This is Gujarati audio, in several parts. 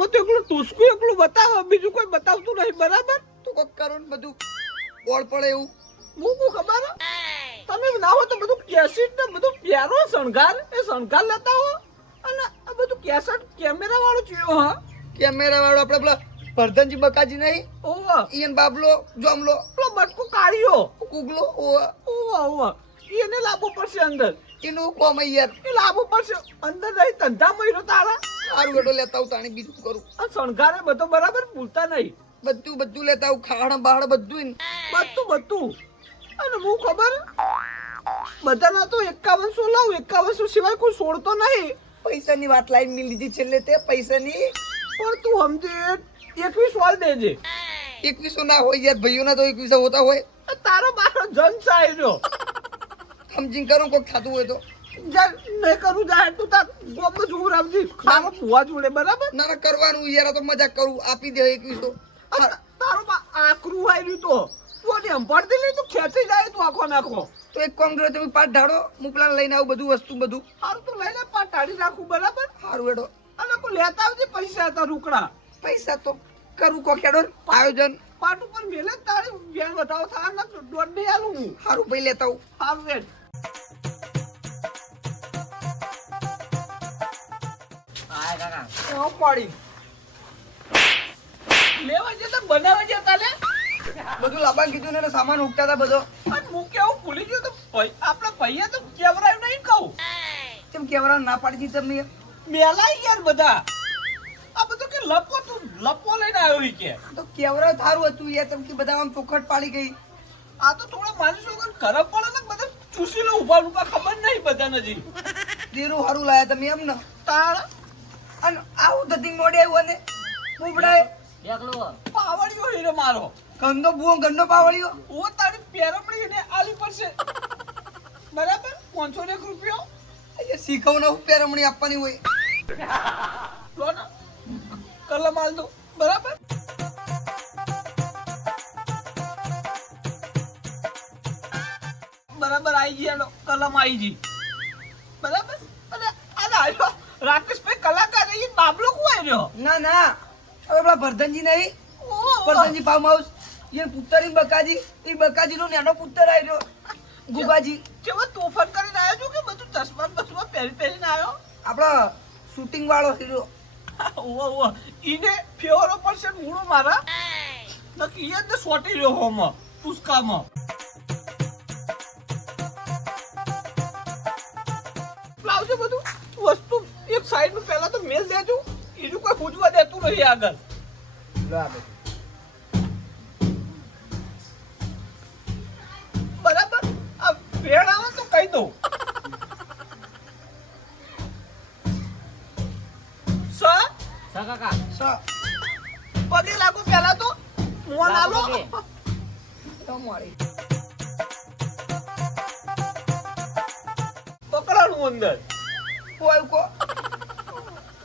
આમાં તો એકલું ટૂસકું એકલું બતાવો, બીજું કોઈ બતાવતું નહીં. બરાબર? તું કોક કરો ને બધું ઓળ પડે એવું. હું ખબર હે? તમે ના હો તો બધું કેસેટ ને બધું પ્યારો શણગાર એ શણગાર લેતા હો, અને આ બધું કેસેટ કેમેરા વાળું ચીયો. હા, કેમેરા વાળો આપણે પેલા ભરતનજી બકાજી નહીં, ઓવા ઈયન બાબલો જોમલો પેલો બટકું કાઢ્યો. કુગલો ઓવા ઓવા ઓવા એને લાવવો પડશે અંદર. એનું કોમ યાર. એ લાવવો પડશે અંદર. રહી ધંધા મહિનો તારા સારું હેડો લેતા આવું તાણી બીજું કરું. આ શણગારે બધો બરાબર ભૂલતા નહીં. બધું લેતા આવું ખાણ બહાર બધું બધું. અને હું ખબર બધાના તો 5100 લાવું. 5100 સિવાય કોઈ છોડતો નહીં. પૈસાની વાત લાઈન ની લીધી છેલ્લે તે પૈસાની. પણ તું સમજે 21 વાળ દેજે. 2100 ના હોય યાર, ભાઈઓના તો 2100 હોતા હોય. તારો મારો જન ચાલ્યો સમજીને કરો કોક થતું હોય તો. નહીં કરું જાય તું તાર ગોમમાં જોવું રામજી. મારો ભુવા જોડે. બરાબર? ના ના કરવાનું યાર, આ તો મજાક કરું. આપી દે 2100. તારો આકરું આવ્યું તો તું સંભાળતી નહીં, તું ખેંચી જાય તું આખો નાખો. તો એક કામ કરો, તમે પાઠ ઢાળો, હું પેલા લઈને આવું બધું વસ્તુ બધું. સારું તું લઈને પાટ ટાળી રાખું. બરાબર? સારું હેડો. અને તું લેતા આવજે પૈસા હતા રોકડા. પૈસા તો કરું કોક હેડો આયોજન. પાટ ઉપર મેલે તારી વેણ વધાવો થાય ને દોડ નહીં આલું હું. સારું ભાઈ લેતા આવું. સારું રેડ. પાડી લેવા જતા બનાવવા જતા લે. બધું લાવવા કીધું ને સામાન ઉગતા હતા બધો. અને હું કેવું ભૂલી ગયો તો આપણા ભૈયા તો કેવરાયું નહીં કહું. કેમ કેવરા ના પાડી દીધી તમે? મેલા યાર બધા આ બધું કે લપો તું લપો લઈને આવ્યો ઈ કે. તો કેવરા થારું હતું યાર, તમે કે બધા આમ ચોખટ પાડી ગઈ. આ તો થોડા માણસો ખરાબ પડે ને બધા ચૂસી લો ઉભા ઉભા. ખબર નહીં બધા નજી દેરું સારું લાયા તમે એમ ને. તાળ અને આવું ધતિંગ મોડે આવ્યું અને મુબડાય પાવડિયો હીરો મારો. ગંદો બુઓ ગંદો પાવળ્યો. ઓ તારી પેરમણી ને આલી પડશે. બરાબર? 501 રૂપિયો અહીંયા શીખવના પેરમણી આપવાની હોય. લો ને કલમ આલ દો. બરાબર? બરાબર આવી ગયા કલમ આવી ગઈ. બરાબર? અને આ આવ્યો રાકેશભાઈ કલાકાર એ બાબલો કોણ આવ્યો? ના ના હવે પેલા ભરતનજી નહીં, ભરતનજી ફાર્મ હાઉસ, એ પુત્તર બકાજી, એ બકાજી નો નેનો પુત્તર આવ્યો ગુગાજી. કેવો તોફાન કરીને આવ્યો છું કે બધું ચશ્મા બસમાં પહેરીને આવ્યો. આપણા શૂટિંગ વાળો હીરો. ઓહો ઈને ફેવરો પડશે મૂળો મારા નકી એ જ સોટી રહ્યો હોમાં પુસ્કામાં. લાવજો બધું વસ્તુ એક સાઈડ નું પહેલા તો મેલ દેજો. એનું કોઈ પૂછવા દેતું નહીં આગળ. બરાબર? આ ભેળ આવે તો કહી દઉં. પગે લાગુ પહેલા તો મોન આલો. પકડાનું અંદર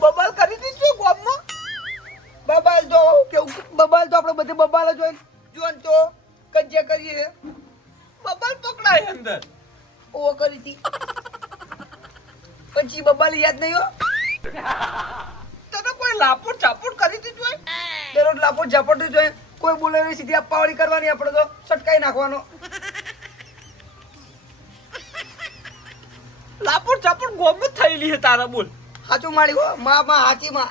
બબાલ કરી દીધું ગામમાં. બબાલ તો કેવું, બબાલ તો આપણે બધે બબાલ જ હોય. જોન તો કજ્જા કરીએ. બબાલ પકડાય અંદર. ઓ કરી હતી પછી બબાલ યાદ નહીં હો. તને કોઈ લાપોટ ચાપોટ કરી દીધું હોય? દરરોજ લાપોટ ઝાપટ જ હોય. કોઈ બોલે નહીં, સીધી અપ્પાવાળી કરવાની, આપણે તો સટકાઈ નાખવાનો. લાપોટ ચાપોટ ગોમ જ થયેલી છે તારા. બોલ હાચું માળી હો, માં હાચી માં.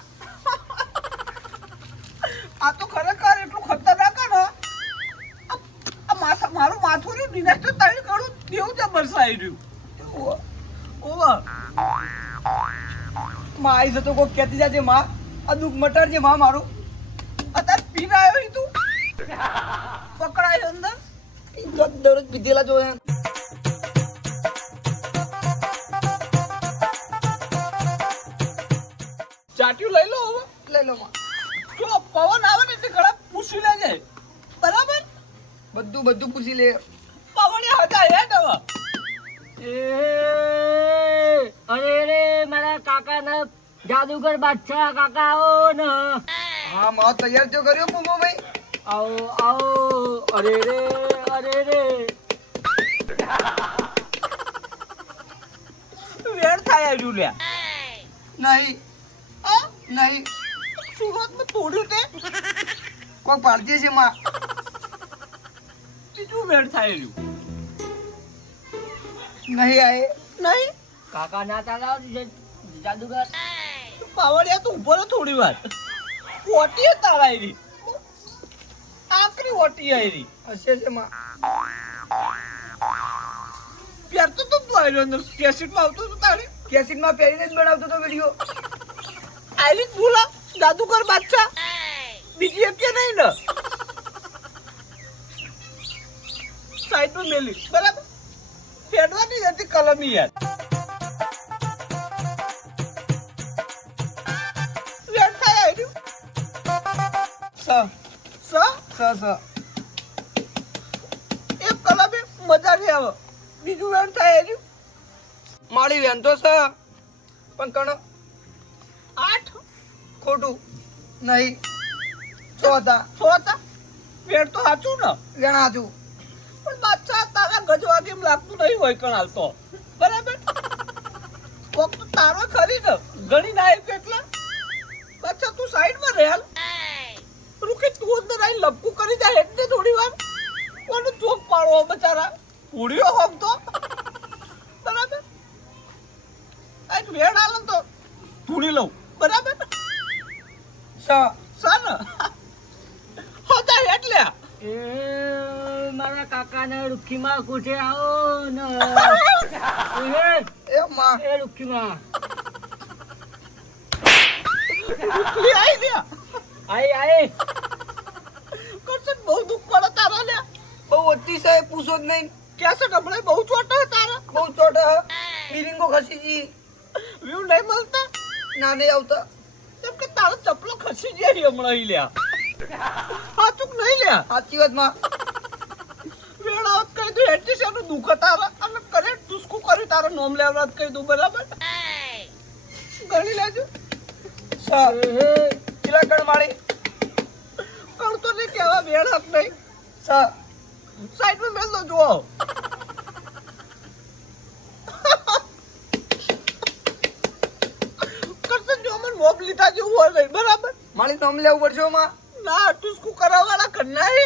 આ તો ખરેખર એટલું ખતરનાક ને. આ માથા મારું માથું રહ્યું દિનેશ તો તળી કરું દેવું જ બરસાઈ રહ્યું. ઓવા માં આઈ જતો કોઈ કહેતી જાજે માં, આ દુઃખ મટાડજે માં મારું. અત્યારે પીને આવ્યો ઈ તું પકડાય અંદર. દરરોજ પીધેલા જોયા. ચાટ્યું લઈ લો હવે. લઈ લો માં. જો પવન આવે ને એટલે ગળા પૂછી લેજે. બરાબર? બધું પૂછી લે. પવનિયા હતા હે દવા. અરે રે મારા કાકા ના જાદુગર બાદશાહ કાકા આવો ને. હા માં તૈયાર તો કર્યો બુમો ભાઈ. આવો આવો. અરે રે અરે રે. વેર થાય આવ્યું લ્યા. નહીં હા? નહીં સુરતમાં તોડ્યું તે કોઈ પાડતી છે માં બીજું વેણ થાય રહ્યું નહીં આયે નહીં કાકા ના ચાલાવ જાદુગર. પાવડિયા તો ઉભો રહો થોડી વાર ઓટી તારા આયરી આકરી ઓટી આયરી હશે છે માં પ્યાર તો તું આવ્યો અંદર કેસેટમાં આવતો તો તારે કેસેટમાં પહેરીને જ બનાવતો તો વિડીયો આયરી જ બોલા જાદુગર બાદશાહ બીજી એક કે નહીં ને સાઈડમાં મેલી બરાબર ફેડવાની હતી કલમી યાર વેણ થાય આયરી સ સ સ સ એક કલમે મજા નહીં આવે બીજું વેણ થાય આયરી મારી વેન તો સ પણ કણ 8 ખોટું નહીં 6 હતા સોતા વેણ તો સાચું ને વેણ હાચું પણ બાદશાહ તારા ગજવાથી એમ લાગતું નહીં હોય કણ હાલતો બરાબર કોક તો તારો ખરી ને ગણી ના આવ્યું કેટલા બાદશાહ તું સાઈડમાં રહે હાલ રૂકે તું અંદર આઈ લપકું કરી જાય એટલે થોડી વાર કોનો ચોક પાડવો બચારા ઉડ્યો હોમ તો બરાબર એક વેણ હાલ તો ધૂણી લઉં બરાબર સ સન હોતા એટલે એ મારા કાકાના રૂખીમાં કુઠે આવો ને એ માં એ રૂખીમાં લી આઈ દે આઈ કરશે બહુ દુઃખ પડે તારા લે બહુ અતિશય પૂછો જ નહીં કેસે ડબળે બહુ ચોટા તારા બહુ ચોટ બિરિંગો ખસી જી વ્યૂ નહીં મળતા ના નહીં આવતા કેમ કે તારા ચપલો ખસી જાય હમણાં ઈ લ્યા હાચુક નહીં લ્યા સાચી વાત માં વેળાવત કહી દઉં એટલી શેનું દુઃખ તારા અને કરે ટુસકું કરી તારા નોમ લેવરાત કહી દઉં બરાબર ગણી લેજો સ કિલા કણ મારી કણ તો નહીં કહેવા વેળ હક નહીં સ સાઈડમાં મેલ દો જુઓ કરશે જો મને મોબ લીધા જેવું હોય નહીં બરાબર મારી નોમ લેવું પડશે માં ના ટુસકું કરાવવાળા કરના હે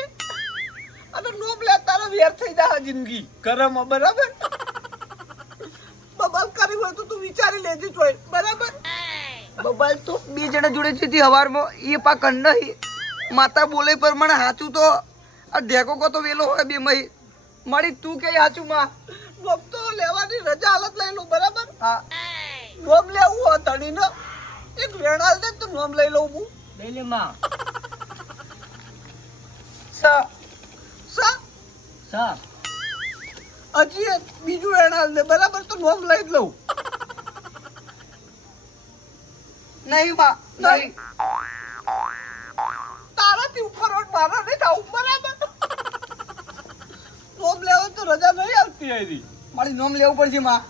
અને નોમ લે તારા વેર થઈ જાય જિંદગી કરમ બરાબર બબલ કરી હોય તો તું વિચારી લેજે જોઈ બરાબર બબાલ તો બે જણા જોડે છે તે હવારમાં એ પા કણ નહીં માતા બોલે પ્રમાણે સાચું તો આ ઢેકો કો તો વેલો હોય બે મહી મારી તું કે સાચું માં નોમ તો લેવાની રજા હાલત લઈ લઉં બરાબર હા નોમ લેવું હોય ધણીને એક વેણાલ દે તો નોમ લઈ લઉં હું બેલીમાં સ સા સા હજી એક બીજું વેણાલ દે બરાબર તો નોમ લઈ જ લઉં નહીં માં નહીં તારાથી ઉપર હોય મારા નહીં થાવું બરાબર નોમ લેવો તો રજા નહીં આવતી એની મારી નોમ લેવું પડશે માં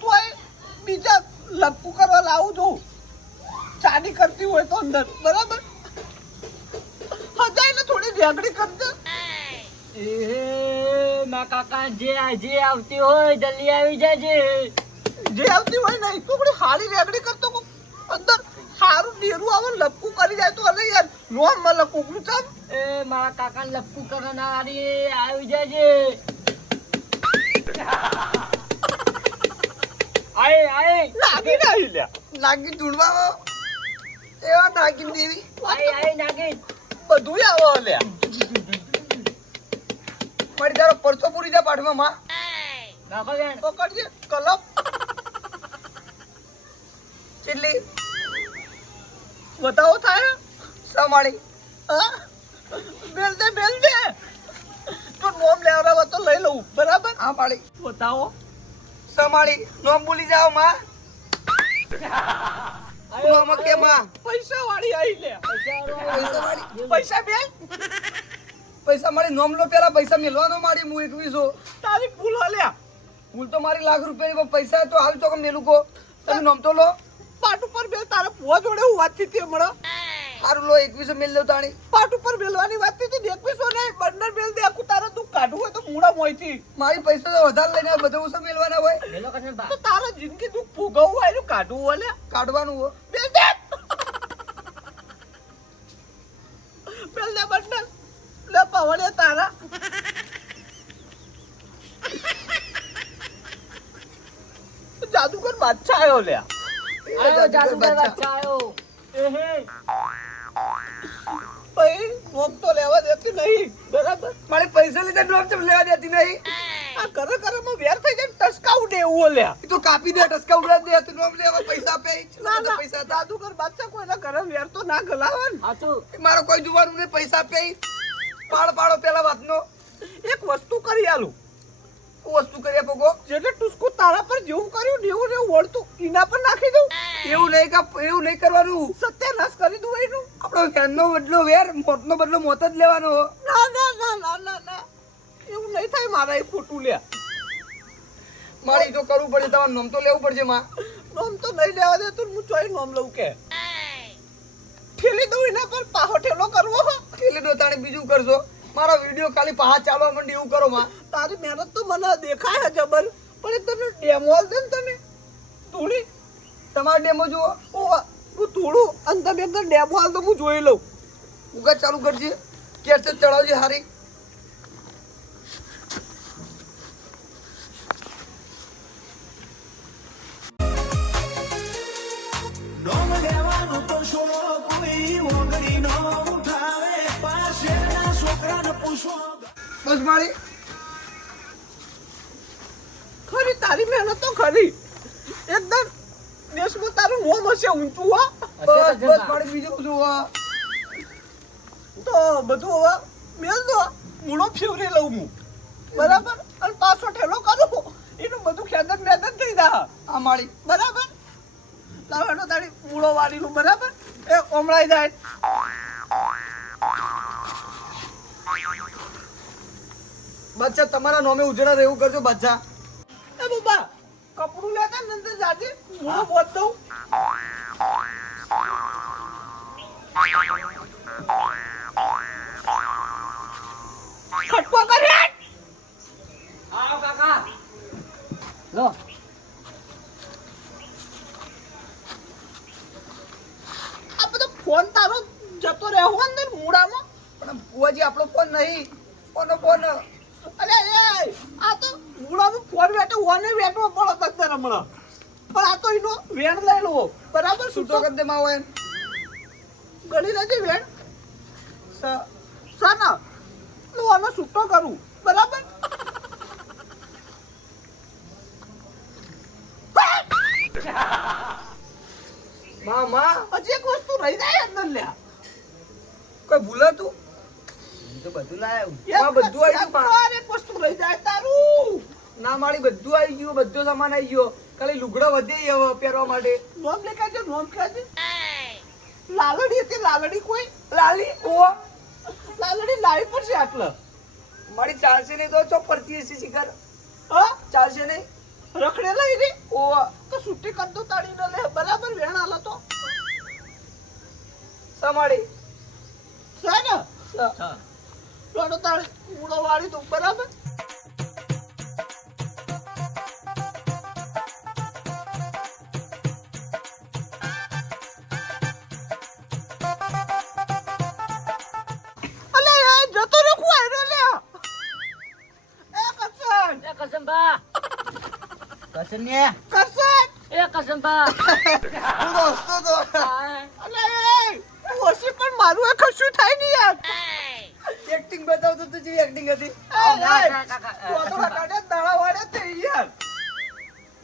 તોય બીજા લપકું કરવા લાવું છું ચાની કરતી હોય તો અંદર બરાબર હજાય ને થોડી રેગડી કરજે એ મારા કાકા જે આવતી હોય જલ્દી આવી જાજે. જે આવતી હોય ને ટુકડી હારી રેગડી કરતો કોક અંદર હારું ડેરું આવે ને લપકું કરી જાય તો અરે યાર નોમ મળે કોકનું ચાલ એ મારા કાકા લપકું કરનારી આવી જાજે. આય લાગી નહીં લ્યા નાગી ઢૂંઢવા એવા નાગી દેવી આય નાગી બધું આવે લ્યા મારી તારો પરચો પૂરી જા પાઠમાં માં નાખો બેન. પકડજે કલમ કેટલી બતાવો થાય સમાળી હા બેલ દે તો નોમ લેવડાવવા તો લઈ લઉં બરાબર હા પાડી બતાવો સમાળી નોમ ભૂલી જાઓ માં નોમ કે માં પૈસા વાળી આવી લે પૈસા વાળી પૈસા બેલ પૈસા મારી નોમ લો પેલા પૈસા મેલવાનો મારી હું 2100 તારી ભૂલો લ્યા ભૂલ તો મારી લાખ રૂપિયાની પણ પૈસા તો હાલ ચોક મેલું કો તમે નોમ તો લો પાટ ઉપર બેલ તારા પુआ જોડે હું વાતચીત થી હમણાં સારું લો 2100 મેલ લો તાણી પાટ ઉપર બેલવાની વાત થી દેખવીસો નહીં બંદર બેલ દે આખું તારા તું કાઢવું હોય તો મૂડા મોયથી મારી પૈસા તો વધારે લઈને બધું ઓછા મેલવાના હોય મેલો કને બા. તો તારા જિંદગી દુઃખ ભોગવવું હોય એનું કાઢવું હોય લ્યા કાઢવાનું હો બેલ દે પવળે તારા જાદુગર બાદશાહ આવ્યો લ્યા આયો જાદુગર બાદશાહ આયો. એહે. ભાઈ નોમ તો લેવા દેતી નહીં બરાબર મારે પૈસા લીધા ડ્રોપ ચમ લેવા દેતી નહીં. આ કરે કરેમાં વેર થઈ જાય ટસકાવું દે એવું લ્યા એ તો કાપી દે ટસકા ઉડાડી દે તું ડ્રોપ લેવા પૈસા આપે ના ના પૈસા જાદુગર બાદશાહ કોઈના ઘરે વેર તો ના ગલાવે ને હાચું. મારો કોઈ જુવાનું નહીં પૈસા આપે પાડો પેલા વાતનો એક વસ્તુ કરી આલું વસ્તુ કરી આપો કો જેને ટુસકુ તારા પર જેવું કર્યું ને એવું ને એવું વળતું એના પર નાખી દઉં એવું નહીં કરવાનું સત્યાનાશ કરી દઉં એનું આપણો વેરનો બદલો વેર મોતનો બદલો મોત જ લેવાનો. ના ના ના ના ના ના એવું નહીં થાય મારા એ ખોટું લ્યા મારે ઈ તો કરવું પડશે તમારે નામ તો લેવું પડશે માં. નોમ તો નહીં લેવા દે તું હું ચોઈ નોમ લઉં કે ઠેલી દઉં એના પર પાહો ઠેલો કરવો હો એટલે તો તાણે બીજું કરશો મારો વિડિયો ખાલી પાહા ચાલવા માંડી એવું કરો માં. તારી મહેનત તો મને દેખાય છે જબર પણ એ તમે ડેમો દે ને તમે થોડી તમારો ડેમો જુઓ ઓ હું થોડું અને તમે એકદમ ડેમો હાલ તો હું જોઈ લઉં ઉગા ચાલુ કરજે કેસે ચડાવજે હારી. બસ મારી ખરી તારી મહેનત તો ખરી એકદમ દેશમાં તારું નોમ હશે ઊંચું હો બસ મારી બીજું જુઓ તો બધું હવે મેલ દો મૂળો ફેવરી લઉં હું બરાબર અને પાછો ઠેલો કરું એનું બધું ખેદન મેદન થઈ જાય આ મારી બરાબર લાવવાનો તારી મૂળો વાળીનું બરાબર એ ઓમળાઈ જાય બચ્ચા તમારા નોમે ઉજળા રહેવું કરજો બચ્ચા. એ બાબા કપડું લેતા ને અંદર જાજે મૂળો બોત દઉં ખટકો કરે આવો કાકા. લો. આ બધો ફોન તારો જતો રહ્યો અંદર મૂળામાં પણ બુઆજી આપણો ફોન નહીં કોનો ફોન અરે એ આ તો મૂળામાં ફોન વેટો ઓને વેટવો પડો તક હમણાં પણ આ તો એનો વેણ લઈ લો બરાબર છૂટો કરી દે માં હોય ગણી લેજે વેણ સાના લો આનો છૂટો કરું બરાબર માં હજી એક વસ્તુ રહી જાય અંદર લ્યા કોઈ ભૂલા તું તો બધું લાયા માં બધું આવી ગયું માં. એક વસ્તુ રહી જાય તારું ના મારી બધું આવી ગયું બધો સામાન આવી ગયો ખાલી લુગડો વધે હવે પહેરવા માટે. નોમ લેખાજે નોમ ખાજે લાલડી હતી લાલડી કોઈ લાલી ઓ લાલડી લાવી પડશે આટલે મારી ચાલશે નહીં તો ચો પડતી હશે શિખર હા ચાલશે નહીં રખડે લઈ રે ઓ તો સુટ્ટી કર દો તાળી ન લે બરાબર વેણ હાલો તો સમાડી છે ને લોડો તાળી મૂળો વાળી દો બરાબર અલે એ જતો રે કોઈ રે લે એ કરસન એ કસંબા. કરસન એ કસંબા. હું તો હસતો તો અલે એ તું હસી પણ મારું એ કશું થાય નહીં યાર એક્ટિંગ બતાવતો તો જેવી એક્ટિંગ હતી.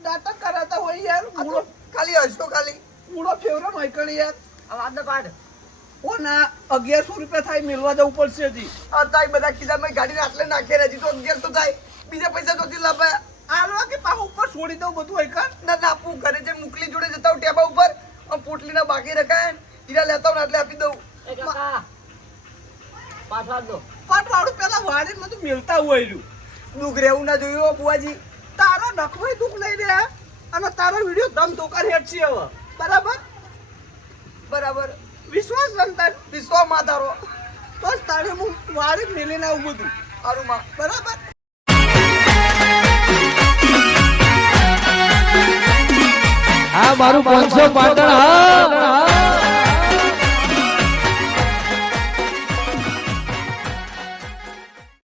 નાટક કરાતા હોય યાર મૂળો ખાલી હસતો ખાલી મૂળો ફેવરો હોય કણી યાર આ વાદનો પાડ. ઓ ના 1100 રૂપિયા થાય મેળવા જવું પડશે હજી આ તાઈ બધા ખિસ્સામાં ગાડી આટલે નાખે હજી તો 1100 થાય બીજા પૈસા જોતી લાપે આલવા કે પાછું ઉપર છોડી દઉં બધું હોય કર ના આપું ઘરે જઈને મુકલી જોડે જતા હું ટેબા ઉપર આમ પોટલીના બાકી રખાય હીરા લેતા હું એટલે આપી દઉં. એ કાકા. પાછો આપ દો. પાટવાળું પેલા વાડીને બધું મેલતા હોય રહ્યું દુઃખ રહેવું ના જોયું હો બુઆજી. તારો નખવાય દુઃખ લઈ રે અને તારો વિડીયો ધમ ધોકાર હેડ છે હવે બરાબર બરાબર વિશ્વાસ જનતા વિશ્વામાં તારો તો જ તારે હું વાડી મેલીને આવું બધું સારું માં બરાબર આ મારું 500 પાટણ હા